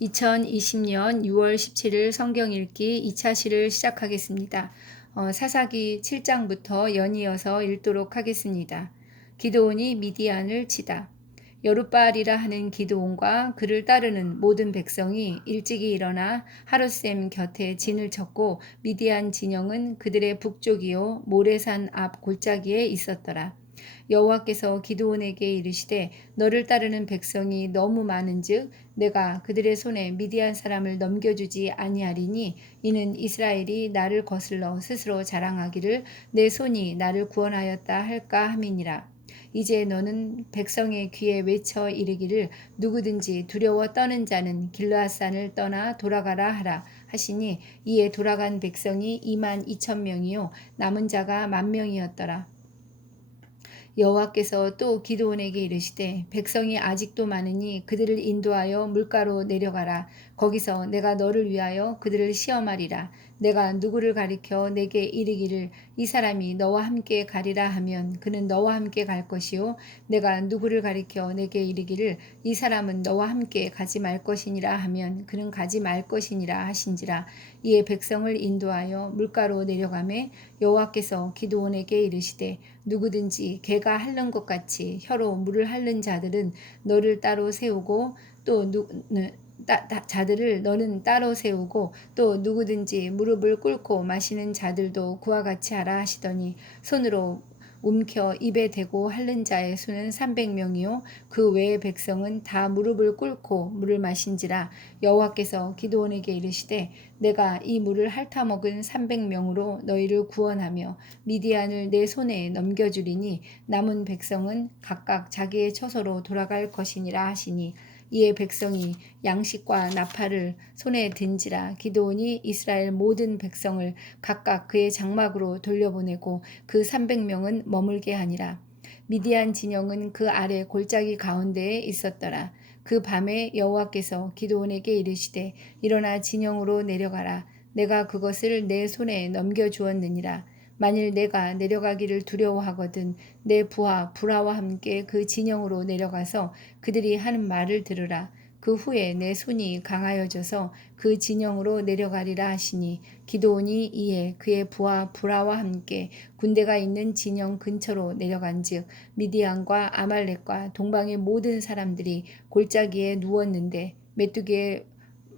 2020년 6월 17일 성경 읽기 2차 시를 시작하겠습니다. 사사기 7장부터 연이어서 읽도록 하겠습니다. 기드온이 미디안을 치다. 여룻바알이라 하는 기드온과 그를 따르는 모든 백성이 일찍이 일어나 하룻샘 곁에 진을 쳤고 미디안 진영은 그들의 북쪽이요 모레산 앞 골짜기에 있었더라. 여호와께서 기드온에게 이르시되 너를 따르는 백성이 너무 많은즉 내가 그들의 손에 미디안 사람을 넘겨주지 아니하리니 이는 이스라엘이 나를 거슬러 스스로 자랑하기를 내 손이 나를 구원하였다 할까 함이니라. 이제 너는 백성의 귀에 외쳐 이르기를 누구든지 두려워 떠는 자는 길르앗산을 떠나 돌아가라 하라 하시니 이에 돌아간 백성이 22,000명이요 남은 자가 10,000명이었더라. 여호와께서 또 기드온에게 이르시되 백성이 아직도 많으니 그들을 인도하여 물가로 내려가라. 거기서 내가 너를 위하여 그들을 시험하리라. 내가 누구를 가리켜 내게 이르기를 이 사람이 너와 함께 가리라 하면 그는 너와 함께 갈 것이요 내가 누구를 가리켜 내게 이르기를 이 사람은 너와 함께 가지 말 것이니라 하면 그는 가지 말 것이니라 하신지라. 이에 백성을 인도하여 물가로 내려가매 여호와께서 기드온에게 이르시되 누구든지 개가 핥는 것 같이 혀로 물을 핥는 자들은 너를 따로 세우고 또 자들을 너는 따로 세우고 또 누구든지 무릎을 꿇고 마시는 자들도 그와 같이 하라 하시더니 손으로 움켜 입에 대고 핥는 자의 수는 300명이요 그 외의 백성은 다 무릎을 꿇고 물을 마신지라. 여호와께서 기드온에게 이르시되 내가 이 물을 핥아 먹은 300명으로 너희를 구원하며 미디안을 내 손에 넘겨주리니 남은 백성은 각각 자기의 처소로 돌아갈 것이니라 하시니 이에 백성이 양식과 나팔을 손에 든지라. 기드온이 이스라엘 모든 백성을 각각 그의 장막으로 돌려보내고 그 300명은 머물게 하니라. 미디안 진영은 그 아래 골짜기 가운데에 있었더라. 그 밤에 여호와께서 기드온에게 이르시되 일어나 진영으로 내려가라. 내가 그것을 내 손에 넘겨주었느니라. 만일 내가 내려가기를 두려워하거든 내 부하 브라와 함께 그 진영으로 내려가서 그들이 하는 말을 들으라. 그 후에 내 손이 강하여져서 그 진영으로 내려가리라 하시니 기드온이 이에 그의 부하 브라와 함께 군대가 있는 진영 근처로 내려간즉 미디안과 아말렉과 동방의 모든 사람들이 골짜기에 누웠는데 메뚜기의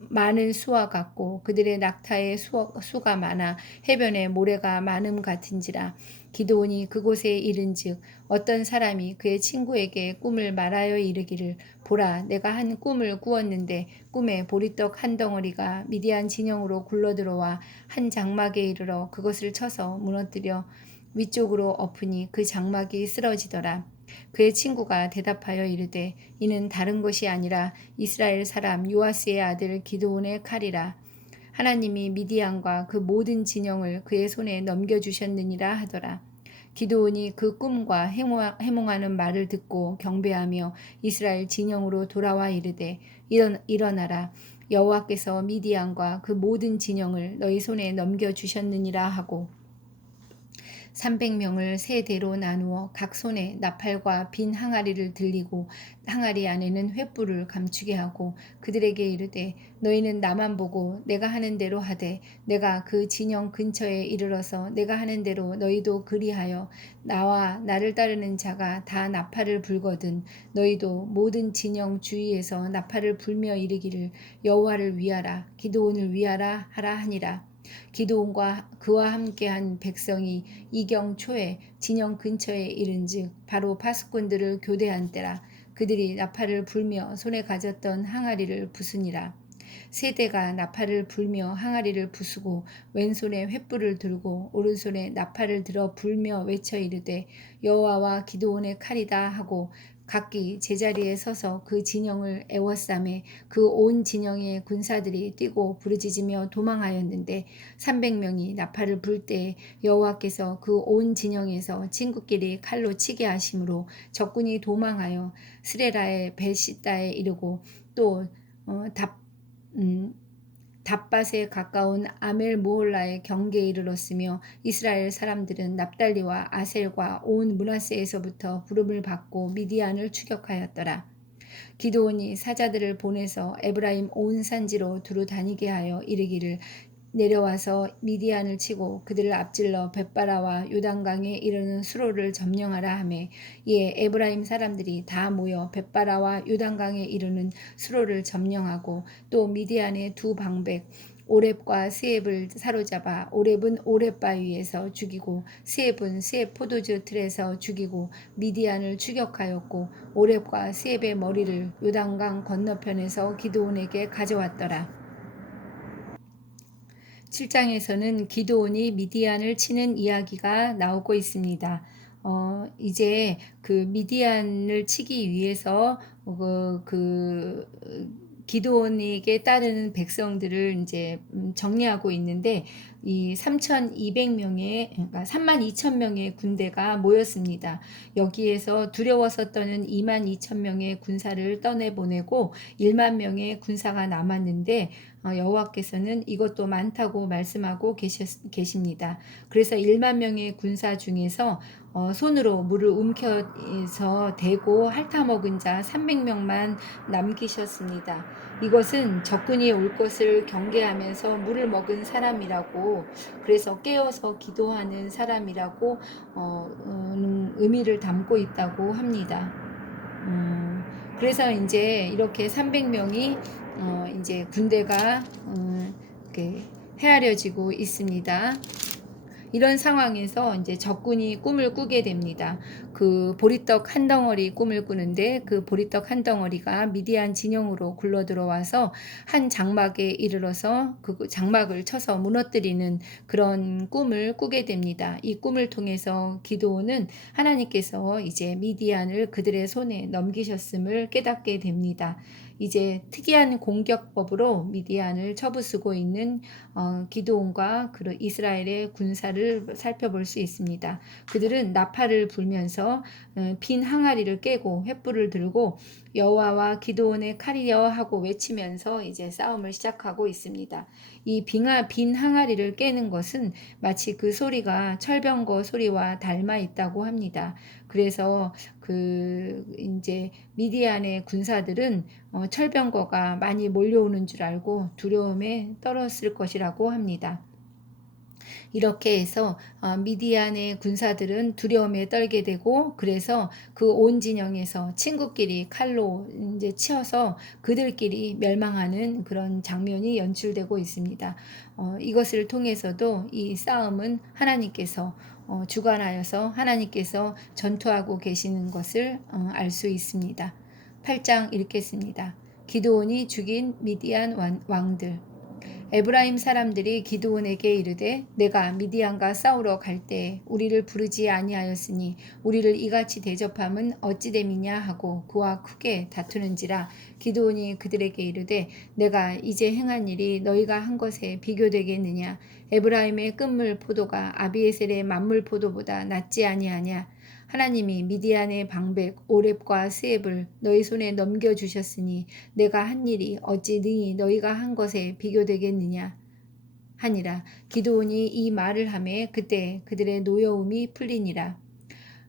많은 수와 같고 그들의 낙타의 수가 많아 해변에 모래가 많음 같은지라. 기드온이 그곳에 이른즉 어떤 사람이 그의 친구에게 꿈을 말하여 이르기를 보라 내가 한 꿈을 꾸었는데 꿈에 보리떡 한 덩어리가 미디안 진영으로 굴러들어와 한 장막에 이르러 그것을 쳐서 무너뜨려 위쪽으로 엎으니 그 장막이 쓰러지더라. 그의 친구가 대답하여 이르되 이는 다른 것이 아니라 이스라엘 사람 요아스의 아들 기드온의 칼이라. 하나님이 미디안과 그 모든 진영을 그의 손에 넘겨주셨느니라 하더라. 기드온이 그 꿈과 해몽하는 말을 듣고 경배하며 이스라엘 진영으로 돌아와 이르되 일어나라. 여호와께서 미디안과 그 모든 진영을 너희 손에 넘겨주셨느니라 하고 300명을 세 대로 나누어 각 손에 나팔과 빈 항아리를 들리고 항아리 안에는 횃불을 감추게 하고 그들에게 이르되 너희는 나만 보고 내가 하는 대로 하되 내가 그 진영 근처에 이르러서 내가 하는 대로 너희도 그리하여 나와 나를 따르는 자가 다 나팔을 불거든 너희도 모든 진영 주위에서 나팔을 불며 이르기를 여호와를 위하라 기드온을 위하라 하라 하니라. 기드온과 그와 함께한 백성이 이경 초에 진영 근처에 이른즉 바로 파수꾼들을 교대한 때라. 그들이 나팔을 불며 손에 가졌던 항아리를 부수니라. 세대가 나팔을 불며 항아리를 부수고 왼손에 횃불을 들고 오른손에 나팔을 들어 불며 외쳐 이르되 여호와와 기드온의 칼이다 하고 각기 제자리에 서서 그 진영을 에워싸매 그 온 진영의 군사들이 뛰고 부르짖으며 도망하였는데 300명이 나팔을 불 때에 여호와께서 그 온 진영에서 친구끼리 칼로 치게 하심으로 적군이 도망하여 스레라의 벳시다에 이르고 또 답밭에 가까운 아멜 모홀라의 경계에 이르렀으며 이스라엘 사람들은 납달리와 아셀과 온 므낫세에서부터 부름을 받고 미디안을 추격하였더라. 기드온이 사자들을 보내서 에브라임 온 산지로 두루 다니게 하여 이르기를 내려와서 미디안을 치고 그들을 앞질러 벳바라와 요단강에 이르는 수로를 점령하라 하매 이에 에브라임 사람들이 다 모여 벳바라와 요단강에 이르는 수로를 점령하고 또 미디안의 두 방백 오렙과 스엡을 사로잡아 오렙은 오렙 바위에서 죽이고 스엡은 스엡 포도주 틀에서 죽이고 미디안을 추격하였고 오렙과 스엡의 머리를 요단강 건너편에서 기드온에게 가져왔더라. 7장에서는 기드온이 미디안을 치는 이야기가 나오고 있습니다. 이제 그 미디안을 치기 위해서 기드온에게 따르는 백성들을 이제 정리하고 있는데 이 3,200명의 그러니까 32,000명의 군대가 모였습니다. 여기에서 두려워서 떠는 22,000명의 군사를 떠내보내고 1만 명의 군사가 남았는데 여호와께서는 이것도 많다고 말씀하고 계십니다. 그래서 1만 명의 군사 중에서 손으로 물을 움켜서 대고 핥아먹은 자 300명만 남기셨습니다. 이것은 적군이 올 것을 경계하면서 물을 먹은 사람이라고 그래서 깨어서 기도하는 사람이라고 의미를 담고 있다고 합니다. 그래서 이제 이렇게 300명이 이제 군대가 이렇게 헤아려지고 있습니다. 이런 상황에서 이제 적군이 꿈을 꾸게 됩니다. 그 보리떡 한 덩어리 꿈을 꾸는데 그 보리떡 한 덩어리가 미디안 진영으로 굴러 들어와서 한 장막에 이르러서 그 장막을 쳐서 무너뜨리는 그런 꿈을 꾸게 됩니다. 이 꿈을 통해서 기드온은 하나님께서 이제 미디안을 그들의 손에 넘기셨음을 깨닫게 됩니다. 이제 특이한 공격법으로 미디안을 쳐부수고 있는 기드온과 이스라엘의 군사를 살펴볼 수 있습니다. 그들은 나팔을 불면서 빈 항아리를 깨고 횃불을 들고 여호와와 기드온의 칼이여 하고 외치면서 이제 싸움을 시작하고 있습니다. 이 빈 항아리를 깨는 것은 마치 그 소리가 철병거 소리와 닮아 있다고 합니다. 그래서 이제 미디안의 군사들은 철병거가 많이 몰려오는 줄 알고 두려움에 떨었을 것이라고 합니다. 이렇게 해서 미디안의 군사들은 두려움에 떨게 되고 그래서 그 온 진영에서 친구끼리 칼로 이제 치어서 그들끼리 멸망하는 그런 장면이 연출되고 있습니다. 이것을 통해서도 이 싸움은 하나님께서 주관하여서 하나님께서 전투하고 계시는 것을 알 수 있습니다. 8장 읽겠습니다. 기드온이 죽인 미디안 왕들. 에브라임 사람들이 기드온에게 이르되 내가 미디안과 싸우러 갈 때 우리를 부르지 아니하였으니 우리를 이같이 대접함은 어찌 됨이냐 하고 그와 크게 다투는지라. 기드온이 그들에게 이르되 내가 이제 행한 일이 너희가 한 것에 비교되겠느냐. 에브라임의 끝물 포도가 아비에셀의 만물 포도보다 낫지 아니하냐. 하나님이 미디안의 방백 오렙과 스엡을 너희 손에 넘겨주셨으니 내가 한 일이 어찌 능히 너희가 한 것에 비교되겠느냐 하니라. 기드온이 이 말을 하매 그때 그들의 노여움이 풀리니라.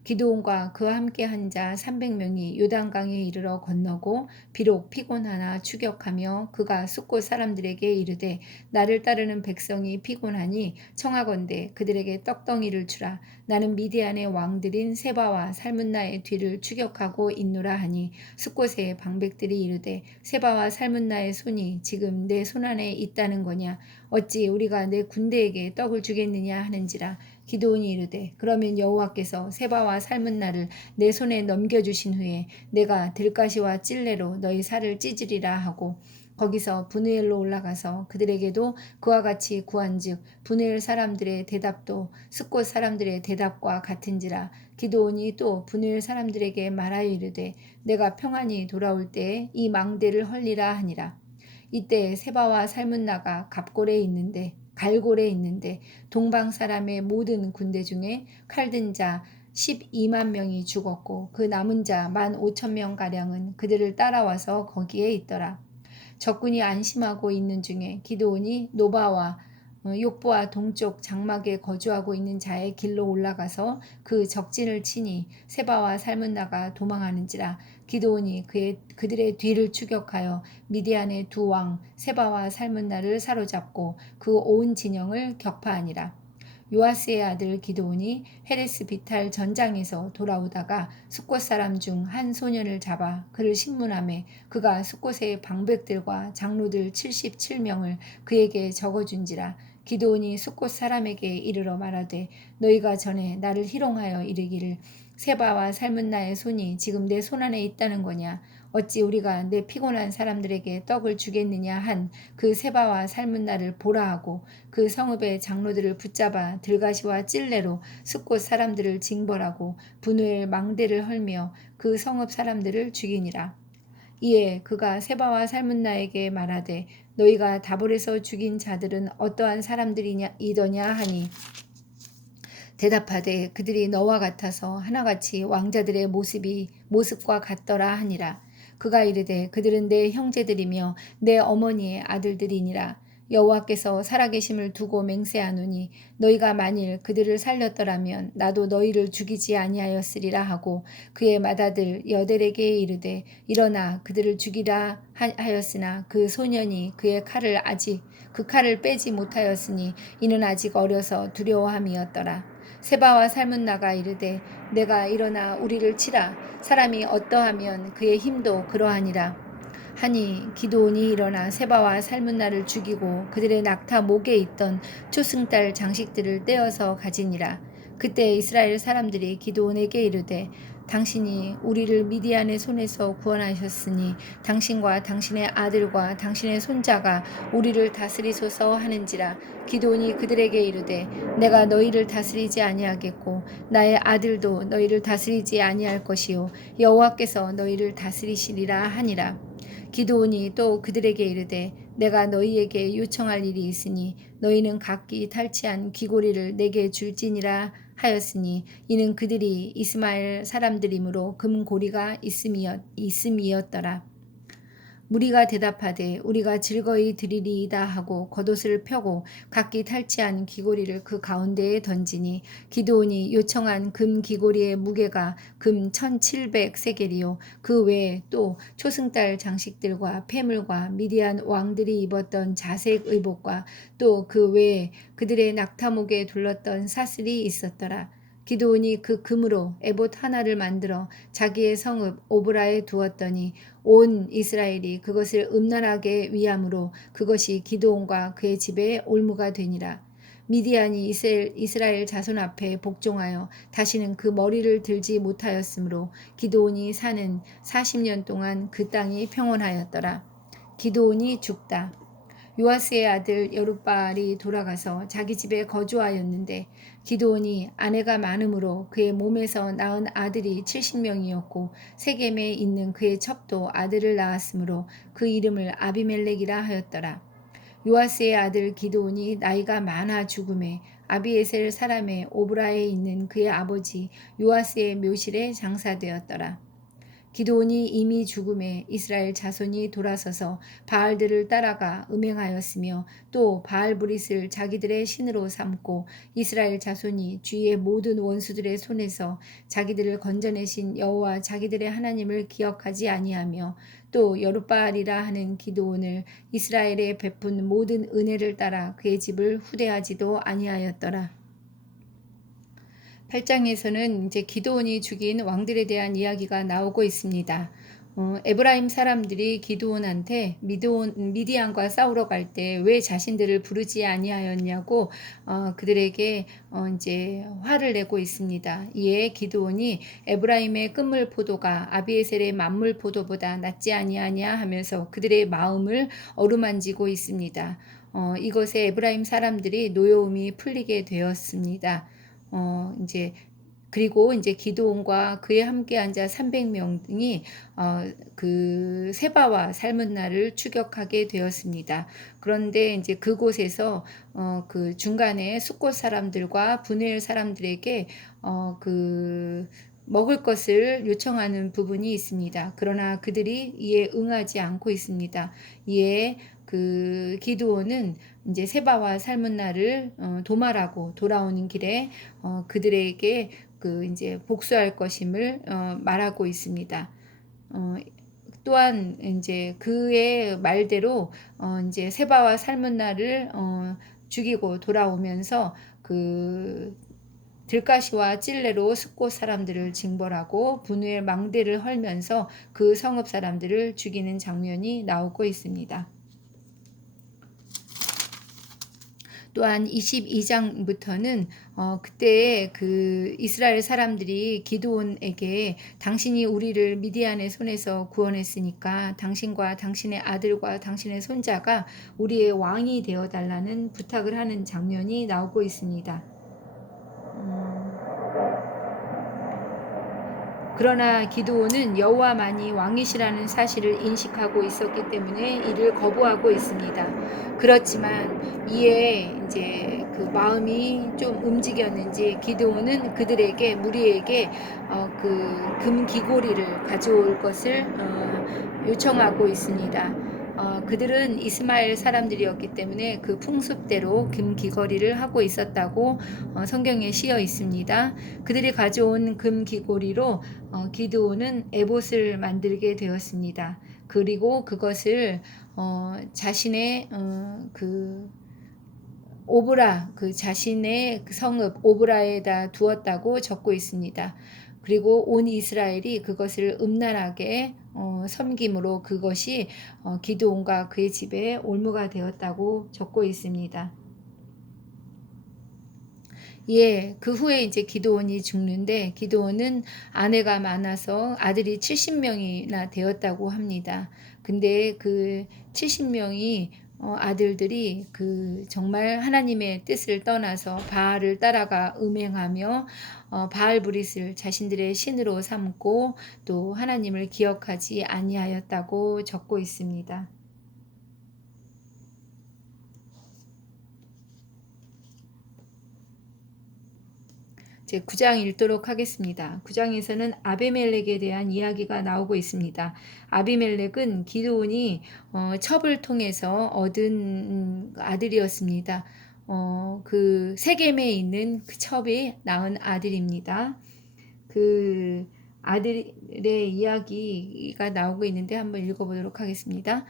기드온과 그와 함께 한 자 300명이 요단강에 이르러 건너고 비록 피곤하나 추격하며 그가 숫곳 사람들에게 이르되 나를 따르는 백성이 피곤하니 청하건대 그들에게 떡덩이를 주라. 나는 미디안의 왕들인 세바와 살문나의 뒤를 추격하고 있노라 하니 숫곳의 방백들이 이르되 세바와 살문나의 손이 지금 내 손안에 있다는 거냐. 어찌 우리가 내 군대에게 떡을 주겠느냐 하는지라. 기드온이 이르되 그러면 여호와께서 세바와 살문나를 내 손에 넘겨주신 후에 내가 들가시와 찔레로 너희 살을 찢으리라 하고 거기서 브누엘로 올라가서 그들에게도 그와 같이 구한즉 브누엘 사람들의 대답도 숫곳 사람들의 대답과 같은지라. 기드온이 또 브누엘 사람들에게 말하여 이르되 내가 평안히 돌아올 때에 이 망대를 헐리라 하니라. 이때 세바와 살문나가 갈골에 있는데 동방 사람의 모든 군대 중에 칼든 자 12만 명이 죽었고 그 남은 자 15,000명 가량은 그들을 따라와서 거기에 있더라. 적군이 안심하고 있는 중에 기드온이 노바와 욕보와 동쪽 장막에 거주하고 있는 자의 길로 올라가서 그 적진을 치니 세바와 살문나가 도망하는지라. 기드온이 그들의 뒤를 추격하여 미디안의 두 왕 세바와 살문나를 사로잡고 그 온 진영을 격파하니라. 요아스의 아들 기드온이 헤레스 비탈 전장에서 돌아오다가 숫곳 사람 중 한 소년을 잡아 그를 신문하매 그가 숫곳의 방백들과 장로들 77명을 그에게 적어준지라. 기드온이 숫곳 사람에게 이르러 말하되 너희가 전에 나를 희롱하여 이르기를 세바와 살문나의 손이 지금 내 손안에 있다는 거냐. 어찌 우리가 내 피곤한 사람들에게 떡을 주겠느냐 한 그 세바와 살문나를 보라 하고 그 성읍의 장로들을 붙잡아 들가시와 찔레로 숫곳 사람들을 징벌하고 분우엘 망대를 헐며 그 성읍 사람들을 죽이니라. 이에 그가 세바와 살문나에게 말하되 너희가 다볼에서 죽인 자들은 어떠한 사람들이더냐 하니 대답하되 그들이 너와 같아서 하나같이 왕자들의 모습과 같더라 하니라. 그가 이르되 그들은 내 형제들이며 내 어머니의 아들들이니라. 여호와께서 살아계심을 두고 맹세하노니 너희가 만일 그들을 살렸더라면 나도 너희를 죽이지 아니하였으리라 하고 그의 맏아들 여델에게 이르되 일어나 그들을 죽이라 하였으나 그 소년이 그 칼을 빼지 못하였으니 이는 아직 어려서 두려워함이었더라. 세바와 살문나가 이르되 내가 일어나 우리를 치라. 사람이 어떠하면 그의 힘도 그러하니라. 하니 기드온이 일어나 세바와 살문나를 죽이고 그들의 낙타 목에 있던 초승달 장식들을 떼어서 가지니라. 그때 이스라엘 사람들이 기드온에게 이르되 당신이 우리를 미디안의 손에서 구원하셨으니 당신과 당신의 아들과 당신의 손자가 우리를 다스리소서 하는지라. 기드온이 그들에게 이르되 내가 너희를 다스리지 아니하겠고 나의 아들도 너희를 다스리지 아니할 것이요 여호와께서 너희를 다스리시리라 하니라. 기드온이 또 그들에게 이르되 내가 너희에게 요청할 일이 있으니 너희는 각기 탈취한 귀고리를 내게 줄지니라 하였으니 이는 그들이 이스마엘 사람들이므로 금고리가 있음이었더라. 무리가 대답하되 우리가 즐거이 드리리이다 하고 겉옷을 펴고 각기 탈취한 귀고리를 그 가운데에 던지니 기드온이 요청한 금 귀고리의 무게가 금 1700세겔이요 그 외에 또 초승달 장식들과 폐물과 미디안 왕들이 입었던 자색 의복과 또 그 외에 그들의 낙타목에 둘렀던 사슬이 있었더라. 기드온이 그 금으로 에봇 하나를 만들어 자기의 성읍 오브라에 두었더니 온 이스라엘이 그것을 음란하게 위함으로 그것이 기드온과 그의 집에 올무가 되니라. 미디안이 이스라엘 자손 앞에 복종하여 다시는 그 머리를 들지 못하였으므로 기드온이 사는 40년 동안 그 땅이 평온하였더라. 기드온이 죽다. 요아스의 아들 여룻바알이 돌아가서 자기 집에 거주하였는데 기드온이 아내가 많음으로 그의 몸에서 낳은 아들이 70명이었고 세겜에 있는 그의 첩도 아들을 낳았으므로 그 이름을 아비멜렉이라 하였더라. 요아스의 아들 기드온이 나이가 많아 죽음에 아비에셀 사람의 오브라에 있는 그의 아버지 요아스의 묘실에 장사되었더라. 기드온이 이미 죽음에 이스라엘 자손이 돌아서서 바알들을 따라가 음행하였으며 또 바알브릿을 자기들의 신으로 삼고 이스라엘 자손이 주위의 모든 원수들의 손에서 자기들을 건져내신 여호와 자기들의 하나님을 기억하지 아니하며 또 여룻바알이라 하는 기드온을 이스라엘에 베푼 모든 은혜를 따라 그의 집을 후대하지도 아니하였더라. 8장에서는 이제 기드온이 죽인 왕들에 대한 이야기가 나오고 있습니다. 에브라임 사람들이 기드온한테 미디안과 싸우러 갈 때 왜 자신들을 부르지 아니하였냐고 그들에게 이제 화를 내고 있습니다. 이에 기드온이 에브라임의 끝물 포도가 아비에셀의 만물 포도보다 낫지 아니하냐 하면서 그들의 마음을 어루만지고 있습니다. 이것에 에브라임 사람들이 노여움이 풀리게 되었습니다. 그리고 이제 기드온과 그에 함께한 자 300명이 그 세바와 살문나를 추격하게 되었습니다. 그런데 이제 그곳에서 그 중간에 숫곳 사람들과 분우엘 사람들에게 그 먹을 것을 요청하는 부분이 있습니다. 그러나 그들이 이에 응하지 않고 있습니다. 이에 그 기드온은 이제 세바와 살문나를 도말하고 돌아오는 길에 그들에게 그 이제 복수할 것임을 말하고 있습니다. 어 또한 이제 그의 말대로 이제 세바와 살문나를 죽이고 돌아오면서 그 들가시와 찔레로 숫곳 사람들을 징벌하고 분우의 망대를 헐면서 그 성읍 사람들을 죽이는 장면이 나오고 있습니다. 또한 22장부터는 그때 그 이스라엘 사람들이 기드온에게 당신이 우리를 미디안의 손에서 구원했으니까 당신과 당신의 아들과 당신의 손자가 우리의 왕이 되어 달라는 부탁을 하는 장면이 나오고 있습니다. 그러나 기드온은 여호와만이 왕이시라는 사실을 인식하고 있었기 때문에 이를 거부하고 있습니다. 그렇지만 이에 이제 그 마음이 좀 움직였는지 기드온은 그들에게 무리에게 그 금기고리를 가져올 것을 요청하고 있습니다. 그들은 이스마엘 사람들이었기 때문에 그 풍습대로 금귀걸이를 하고 있었다고 성경에 시여 있습니다. 그들이 가져온 금귀고리로 기드온은 에봇을 만들게 되었습니다. 그리고 그것을 자신의 그 오브라, 그 자신의 그 성읍 오브라에다 두었다고 적고 있습니다. 그리고 온 이스라엘이 그것을 음란하게 섬김으로 그것이 기드온과 그의 집에 올무가 되었다고 적고 있습니다. 예, 그 후에 이제 기드온이 죽는데 기드온은 아내가 많아서 아들이 70명이나 되었다고 합니다. 근데 그 70명이 아들들이 그 정말 하나님의 뜻을 떠나서 바알을 따라가 음행하며 바알 브릿을 자신들의 신으로 삼고 또 하나님을 기억하지 아니하였다고 적고 있습니다. 제 9장 읽도록 하겠습니다. 9장에서는 아비멜렉에 대한 이야기가 나오고 있습니다. 아비멜렉은 기드온이 첩을 통해서 얻은 아들이었습니다. 그 세겜에 있는 그 첩이 낳은 아들입니다. 그 아들의 이야기가 나오고 있는데 한번 읽어보도록 하겠습니다.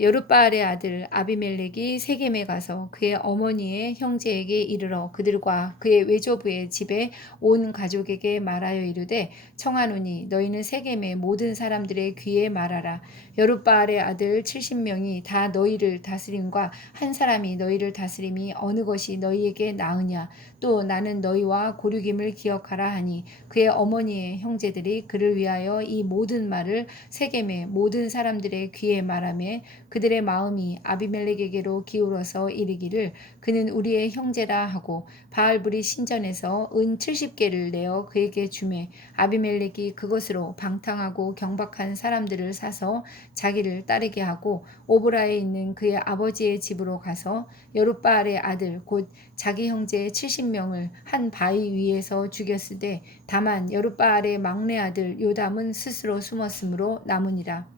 여룻바알의 아들 아비멜렉이 세겜에 가서 그의 어머니의 형제에게 이르러 그들과 그의 외조부의 집에 온 가족에게 말하여 이르되 청하노니 너희는 세겜의 모든 사람들의 귀에 말하라. 여룻바알의 아들 70명이 다 너희를 다스림과 한 사람이 너희를 다스림이 어느 것이 너희에게 나으냐. 또 나는 너희와 고륙임을 기억하라 하니 그의 어머니의 형제들이 그를 위하여 이 모든 말을 세겜의 모든 사람들의 귀에 말하며 그들의 마음이 아비멜렉에게로 기울어서 이르기를 그는 우리의 형제라 하고 바알브리 신전에서 은 70개를 내어 그에게 주매 아비멜렉이 그것으로 방탕하고 경박한 사람들을 사서 자기를 따르게 하고 오브라에 있는 그의 아버지의 집으로 가서 여룻바알의 아들 곧 자기 형제 70명을 한 바위 위에서 죽였으되 다만 여룻바알의 막내 아들 요담은 스스로 숨었으므로 남으니라.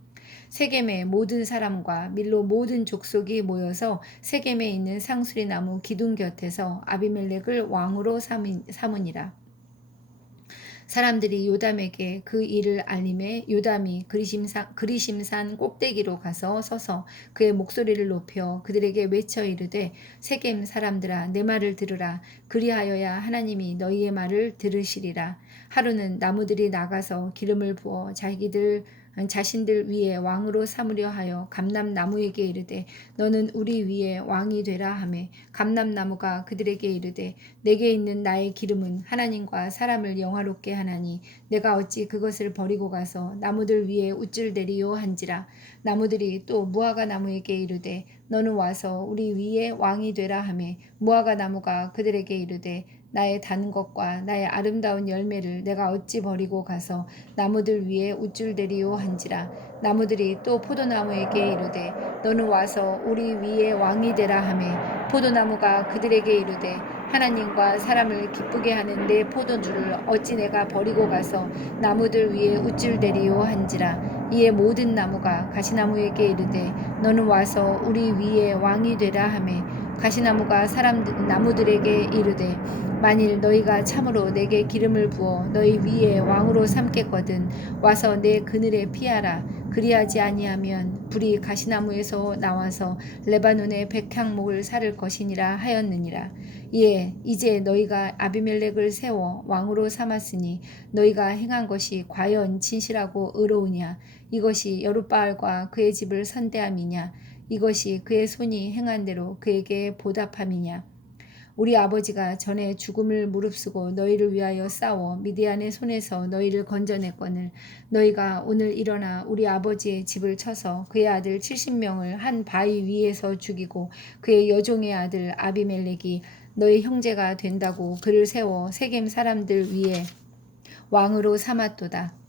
세겜의 모든 사람과 밀로 모든 족속이 모여서 세겜에 있는 상수리 나무 기둥 곁에서 아비멜렉을 왕으로 삼으니라. 사람들이 요담에게 그 일을 알림해 요담이 그리심산 꼭대기로 가서 서서 그의 목소리를 높여 그들에게 외쳐 이르되 세겜 사람들아 내 말을 들으라. 그리하여야 하나님이 너희의 말을 들으시리라. 하루는 나무들이 나가서 기름을 부어 자신들 위에 왕으로 삼으려 하여 감람나무에게 이르되 너는 우리 위에 왕이 되라 하매 감람나무가 그들에게 이르되 내게 있는 나의 기름은 하나님과 사람을 영화롭게 하나니 내가 어찌 그것을 버리고 가서 나무들 위에 우쭐대리요 한지라. 나무들이 또 무화과 나무에게 이르되 너는 와서 우리 위에 왕이 되라 하매 무화과 나무가 그들에게 이르되 나의 단 것과 나의 아름다운 열매를 내가 어찌 버리고 가서 나무들 위에 우쭐대리요 한지라. 나무들이 또 포도나무에게 이르되 너는 와서 우리 위에 왕이 되라 하매 포도나무가 그들에게 이르되 하나님과 사람을 기쁘게 하는 내 포도주를 어찌 내가 버리고 가서 나무들 위에 우쭐대리요 한지라. 이에 모든 나무가 가시나무에게 이르되 너는 와서 우리 위에 왕이 되라 하매 가시나무가 나무들에게 이르되 만일 너희가 참으로 내게 기름을 부어 너희 위에 왕으로 삼겠거든 와서 내 그늘에 피하라. 그리하지 아니하면 불이 가시나무에서 나와서 레바논의 백향목을 사를 것이니라 하였느니라. 이에 이제 너희가 아비멜렉을 세워 왕으로 삼았으니 너희가 행한 것이 과연 진실하고 의로우냐? 이것이 여룻바알과 그의 집을 선대함이냐? 이것이 그의 손이 행한 대로 그에게 보답함이냐? 우리 아버지가 전에 죽음을 무릅쓰고 너희를 위하여 싸워 미디안의 손에서 너희를 건져냈거늘 너희가 오늘 일어나 우리 아버지의 집을 쳐서 그의 아들 70명을 한 바위 위에서 죽이고 그의 여종의 아들 아비멜렉이 너희 형제가 된다고 그를 세워 세겜 사람들 위에 왕으로 삼았도다.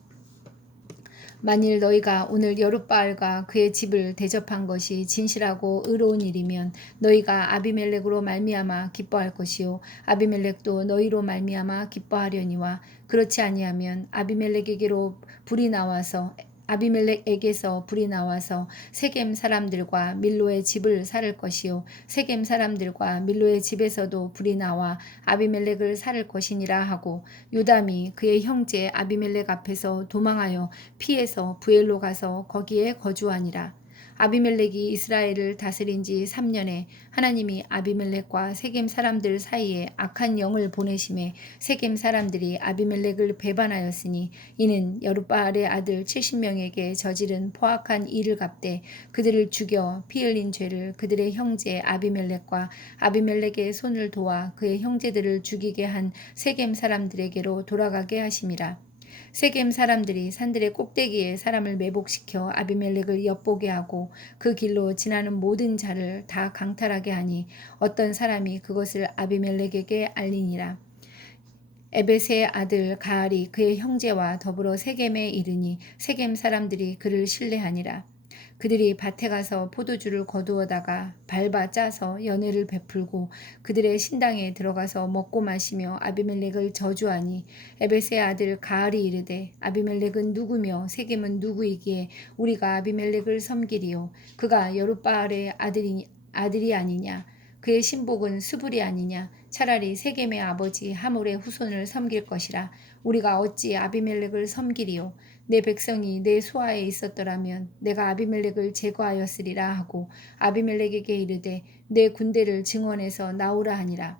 만일 너희가 오늘 여룻바알과 그의 집을 대접한 것이 진실하고 의로운 일이면 너희가 아비멜렉으로 말미암아 기뻐할 것이요 아비멜렉도 너희로 말미암아 기뻐하려니와 그렇지 아니하면 아비멜렉에게서 불이 나와서 세겜 사람들과 밀로의 집을 살을 것이요 세겜 사람들과 밀로의 집에서도 불이 나와 아비멜렉을 살을 것이니라 하고 요담이 그의 형제 아비멜렉 앞에서 도망하여 피해서 부엘로 가서 거기에 거주하니라. 아비멜렉이 이스라엘을 다스린 지 3년에 하나님이 아비멜렉과 세겜 사람들 사이에 악한 영을 보내심에 세겜 사람들이 아비멜렉을 배반하였으니 이는 여룻바알의 아들 70명에게 저지른 포악한 일을 갚되 그들을 죽여 피 흘린 죄를 그들의 형제 아비멜렉과 아비멜렉의 손을 도와 그의 형제들을 죽이게 한 세겜 사람들에게로 돌아가게 하심이라. 세겜 사람들이 산들의 꼭대기에 사람을 매복시켜 아비멜렉을 엿보게 하고 그 길로 지나는 모든 자를 다 강탈하게 하니 어떤 사람이 그것을 아비멜렉에게 알리니라. 에벳의 아들 가알이 그의 형제와 더불어 세겜에 이르니 세겜 사람들이 그를 신뢰하니라. 그들이 밭에 가서 포도주를 거두어다가 밟아 짜서 연회를 베풀고 그들의 신당에 들어가서 먹고 마시며 아비멜렉을 저주하니 에벳의 아들 가알이 이르되 아비멜렉은 누구며 세겜은 누구이기에 우리가 아비멜렉을 섬기리요 그가 여룻바알의 아들이 아니냐 그의 신복은 수불이 아니냐 차라리 세겜의 아버지 하몰의 후손을 섬길 것이라 우리가 어찌 아비멜렉을 섬기리요 내 백성이 내 수하에 있었더라면 내가 아비멜렉을 제거하였으리라 하고 아비멜렉에게 이르되 내 군대를 증원해서 나오라 하니라.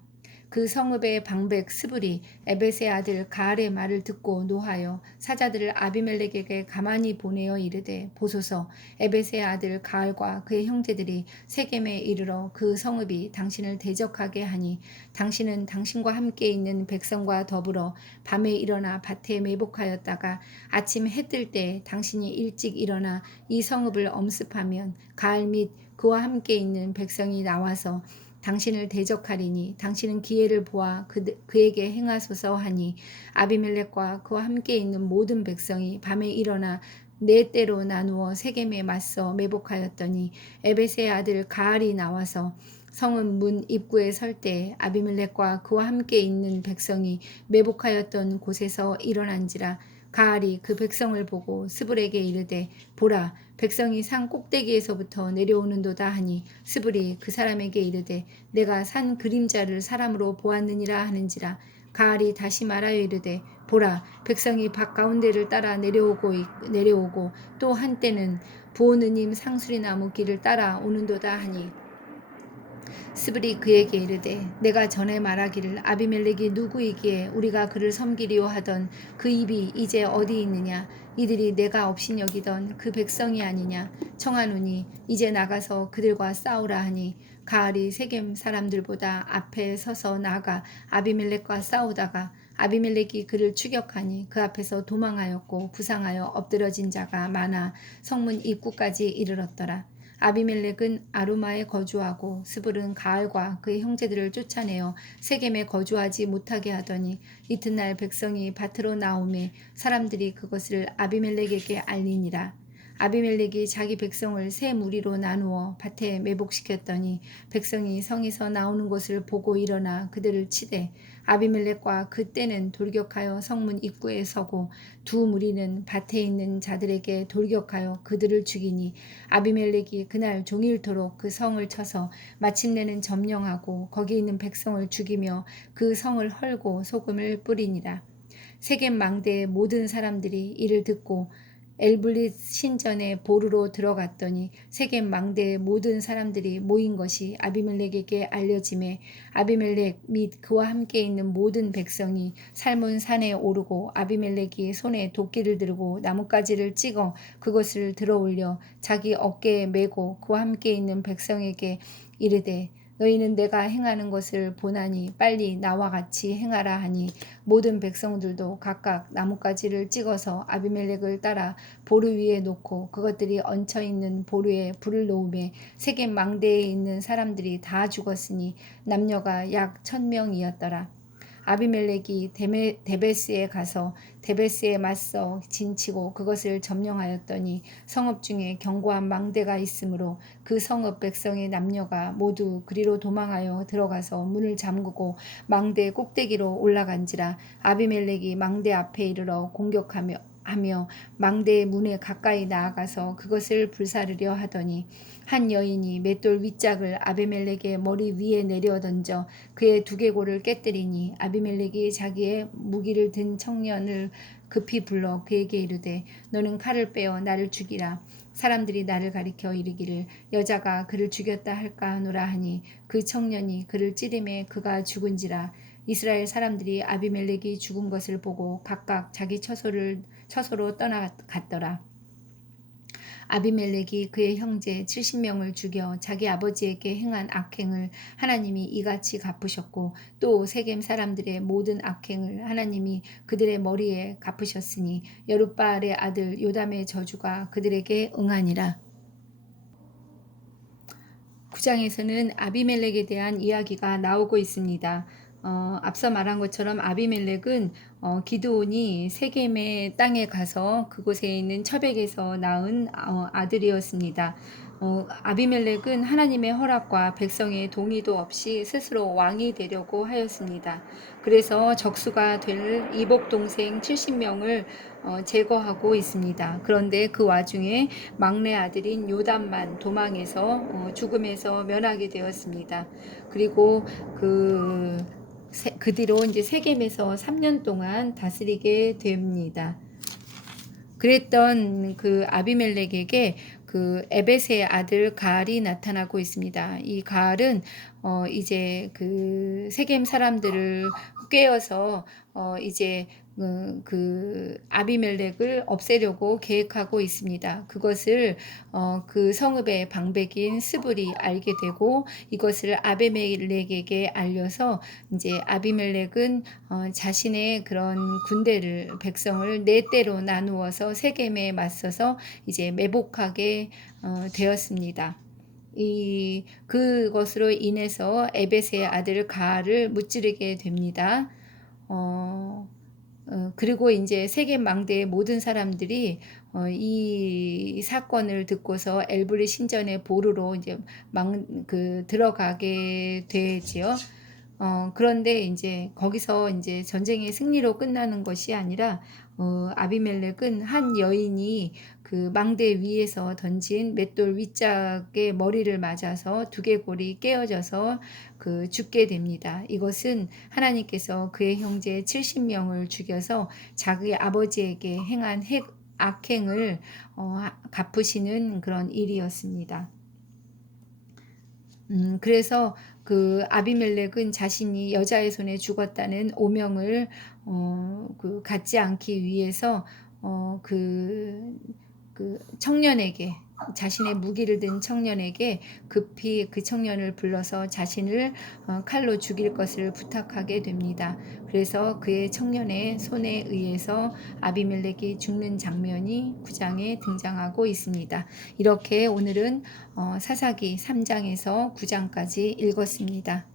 그 성읍의 방백 스불이 에벳의 아들 가알의 말을 듣고 노하여 사자들을 아비멜렉에게 가만히 보내어 이르되 보소서 에벳의 아들 가알과 그의 형제들이 세겜에 이르러 그 성읍이 당신을 대적하게 하니 당신은 당신과 함께 있는 백성과 더불어 밤에 일어나 밭에 매복하였다가 아침 해 뜰 때 당신이 일찍 일어나 이 성읍을 엄습하면 가알 및 그와 함께 있는 백성이 나와서 당신을 대적하리니 당신은 기회를 보아 그에게 행하소서 하니 아비멜렉과 그와 함께 있는 모든 백성이 밤에 일어나 네 때로 나누어 세겜에 맞서 매복하였더니 에벳의 아들 가알이 나와서 성읍 문 입구에 설 때 아비멜렉과 그와 함께 있는 백성이 매복하였던 곳에서 일어난지라 가알이 그 백성을 보고 스불에게 이르되 보라 백성이 산 꼭대기에서부터 내려오는도다 하니 스불이 그 사람에게 이르되 내가 산 그림자를 사람으로 보았느니라 하는지라 가알이 다시 말하여 이르되 보라 백성이 밭 가운데를 따라 내려오고 또 한때는 부오느님 상수리 나무 길을 따라 오는도다 하니 스불이 그에게 이르되 내가 전에 말하기를 아비멜렉이 누구이기에 우리가 그를 섬기리오 하던 그 입이 이제 어디 있느냐 이들이 내가 업신여기던 그 백성이 아니냐 청하노니 이제 나가서 그들과 싸우라 하니 가알이 세겜 사람들보다 앞에 서서 나가 아비멜렉과 싸우다가 아비멜렉이 그를 추격하니 그 앞에서 도망하였고 부상하여 엎드러진 자가 많아 성문 입구까지 이르렀더라. 아비멜렉은 아루마에 거주하고 스불은 가알과 그의 형제들을 쫓아내어 세겜에 거주하지 못하게 하더니 이튿날 백성이 밭으로 나오매 사람들이 그것을 아비멜렉에게 알리니라. 아비멜렉이 자기 백성을 세 무리로 나누어 밭에 매복시켰더니 백성이 성에서 나오는 것을 보고 일어나 그들을 치되 아비멜렉과 그때는 돌격하여 성문 입구에 서고 두 무리는 밭에 있는 자들에게 돌격하여 그들을 죽이니 아비멜렉이 그날 종일토록 그 성을 쳐서 마침내는 점령하고 거기 있는 백성을 죽이며 그 성을 헐고 소금을 뿌리니라. 세겜 망대의 모든 사람들이 이를 듣고 엘블릿 신전에 보루로 들어갔더니 세겜 망대의 모든 사람들이 모인 것이 아비멜렉에게 알려짐에 아비멜렉 및 그와 함께 있는 모든 백성이 살문 산에 오르고 아비멜렉이 손에 도끼를 들고 나뭇가지를 찍어 그것을 들어올려 자기 어깨에 메고 그와 함께 있는 백성에게 이르되 너희는 내가 행하는 것을 보나니 빨리 나와 같이 행하라 하니 모든 백성들도 각각 나뭇가지를 찍어서 아비멜렉을 따라 보루 위에 놓고 그것들이 얹혀 있는 보루에 불을 놓으매 세겜 망대에 있는 사람들이 다 죽었으니 남녀가 약 1000명이었더라. 아비멜렉이 데베스에 가서 데베스에 맞서 진치고 그것을 점령하였더니 성읍 중에 견고한 망대가 있으므로 그 성읍 백성의 남녀가 모두 그리로 도망하여 들어가서 문을 잠그고 망대 꼭대기로 올라간지라. 아비멜렉이 망대 앞에 이르러 공격하며 망대의 문에 가까이 나아가서 그것을 불사르려 하더니 한 여인이 맷돌 윗짝을 아비멜렉의 머리 위에 내려 던져 그의 두개골을 깨뜨리니 아비멜렉이 자기의 무기를 든 청년을 급히 불러 그에게 이르되 너는 칼을 빼어 나를 죽이라. 사람들이 나를 가리켜 이르기를 여자가 그를 죽였다 할까 하노라 하니 그 청년이 그를 찌르매 그가 죽은지라. 이스라엘 사람들이 아비멜렉이 죽은 것을 보고 각각 자기 처소로 떠나갔더라. 아비멜렉이 그의 형제 70명을 죽여 자기 아버지에게 행한 악행을 하나님이 이같이 갚으셨고 또 세겜 사람들의 모든 악행을 하나님이 그들의 머리에 갚으셨으니 여룻바알의 아들 요담의 저주가 그들에게 응하니라. 9장에서는 아비멜렉에 대한 이야기가 나오고 있습니다. 앞서 말한 것처럼 아비멜렉은 기드온이 세겜의 땅에 가서 그곳에 있는 처백에서 낳은 아들이었습니다. 아비멜렉은 하나님의 허락과 백성의 동의도 없이 스스로 왕이 되려고 하였습니다. 그래서 적수가 될 이복 동생 70명을 제거하고 있습니다. 그런데 그 와중에 막내 아들인 요담만 도망해서 죽음에서 면하게 되었습니다. 그리고 그 뒤로 이제 세겜에서 3년 동안 다스리게 됩니다. 그랬던 그 아비멜렉에게 그 에벳의 아들 가알이 나타나고 있습니다. 이 가알은 이제 그 세겜 사람들을 꿰어서 이제 그 아비멜렉을 없애려고 계획하고 있습니다. 그것을 그 성읍의 방백인 스불이 알게 되고 이것을 아비멜렉에게 알려서 이제 아비멜렉은 자신의 그런 군대를 백성을 네 대로 나누어서 세겜에 맞서서 이제 매복하게 되었습니다. 그것으로 인해서 에벳의 아들 가알을 무찌르게 됩니다. 그리고 이제 세겜 망대의 모든 사람들이 이 사건을 듣고서 엘블리 신전의 보루로 이제 들어가게 되지요. 그런데 이제 거기서 이제 전쟁의 승리로 끝나는 것이 아니라 아비멜렉은 한 여인이 그 망대 위에서 던진 맷돌 윗짝에 머리를 맞아서 두개골이 깨어져서 그 죽게 됩니다. 이것은 하나님께서 그의 형제 70명을 죽여서 자기 아버지에게 행한 악행을 갚으시는 그런 일이었습니다. 그래서 그 아비멜렉은 자신이 여자의 손에 죽었다는 오명을 갖지 않기 위해서 그 청년에게 자신의 무기를 든 청년에게 급히 그 청년을 불러서 자신을 칼로 죽일 것을 부탁하게 됩니다. 그래서 그의 청년의 손에 의해서 아비멜렉이 죽는 장면이 9장에 등장하고 있습니다. 이렇게 오늘은 사사기 3장에서 9장까지 읽었습니다.